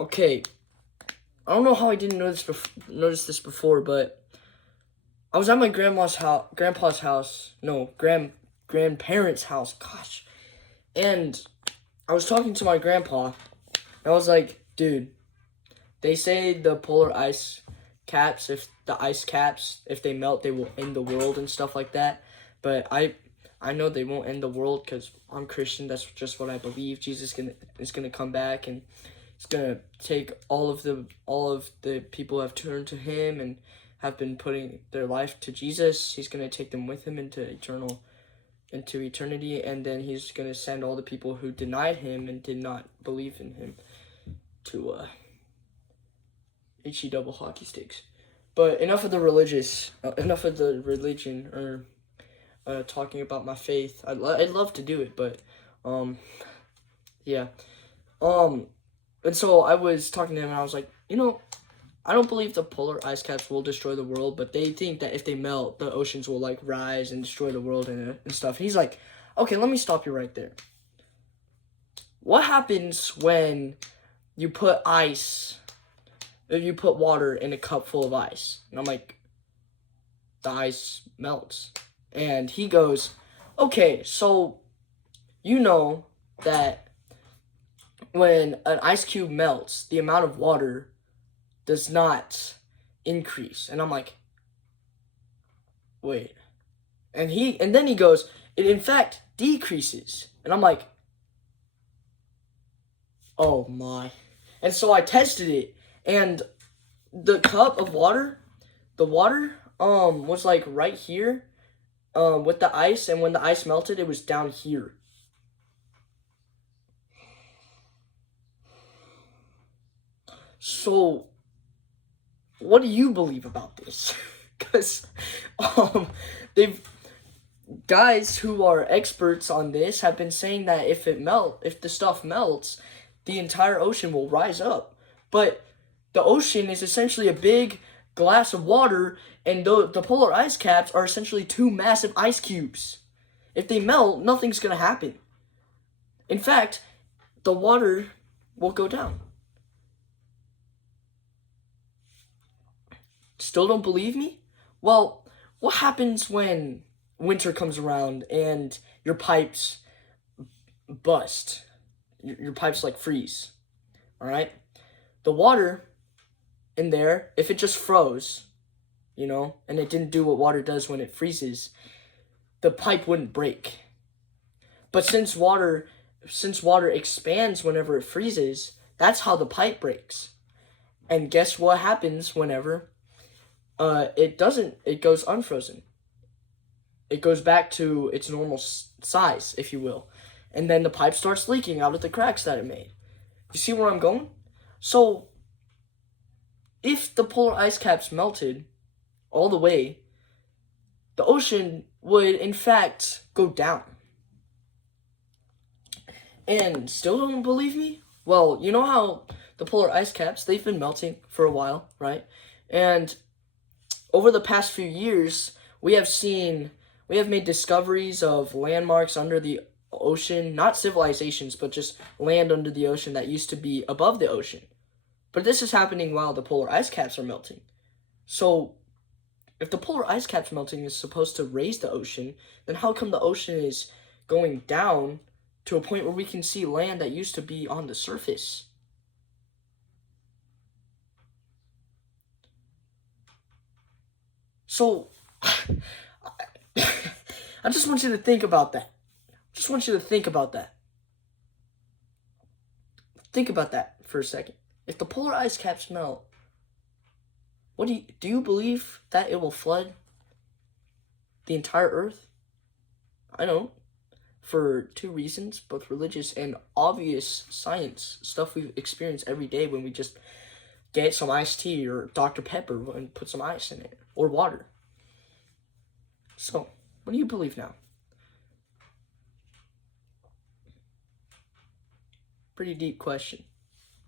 Okay, I don't know how I didn't notice this before, but I was at my grandpa's house. No, grandparents' house. Gosh, and I was talking to my grandpa. I was like, dude, they say the polar ice caps, if they melt, they will end the world and stuff like that. But I know they won't end the world because I'm Christian. That's just what I believe. Jesus is gonna come back, and he's gonna take all of the people who have turned to him and have been putting their life to Jesus. He's gonna take them with him into eternity, and then he's gonna send all the people who denied him and did not believe in him to HE double hockey sticks. But enough of the religion, or talking about my faith. I'd love to do it, but yeah. And so I was talking to him, and I was like, I don't believe the polar ice caps will destroy the world, but they think that if they melt, the oceans will like rise and destroy the world and stuff. And he's like, okay, let me stop you right there. What happens when you put water in a cup full of ice? And I'm like, the ice melts. And he goes, okay, so you know that when an ice cube melts, the amount of water does not increase. And I'm like, wait. And then he goes, it in fact decreases. And I'm like, oh my. And so I tested it, and the cup of water, the water was like right here with the ice, and when the ice melted, it was down here. So what do you believe about this? Because guys who are experts on this have been saying that if the stuff melts, the entire ocean will rise up. But the ocean is essentially a big glass of water, and the polar ice caps are essentially two massive ice cubes. If they melt, nothing's gonna happen. In fact, the water will go down. Still don't believe me? Well, what happens when winter comes around and your pipes bust? Your pipes like freeze. All right? The water in there, if it just froze, and it didn't do what water does when it freezes, the pipe wouldn't break. But since water expands whenever it freezes, that's how the pipe breaks. And guess what happens whenever it doesn't? It goes unfrozen. It goes back to its normal size, if you will. And then the pipe starts leaking out of the cracks that it made. You see where I'm going? So, if the polar ice caps melted all the way, the ocean would, in fact, go down. And still don't believe me? Well, you know how the polar ice caps, they've been melting for a while, right? And over the past few years, we have made discoveries of landmarks under the ocean, not civilizations, but just land under the ocean that used to be above the ocean. But this is happening while the polar ice caps are melting. So, if the polar ice caps melting is supposed to raise the ocean, then how come the ocean is going down to a point where we can see land that used to be on the surface? So, I just want you to think about that. Think about that for a second. If the polar ice caps melt, do you believe that it will flood the entire Earth? I don't. For two reasons, both religious and obvious science, stuff we experience every day when we just get some iced tea or Dr. Pepper and put some ice in it, or water. So, what do you believe now? Pretty deep question.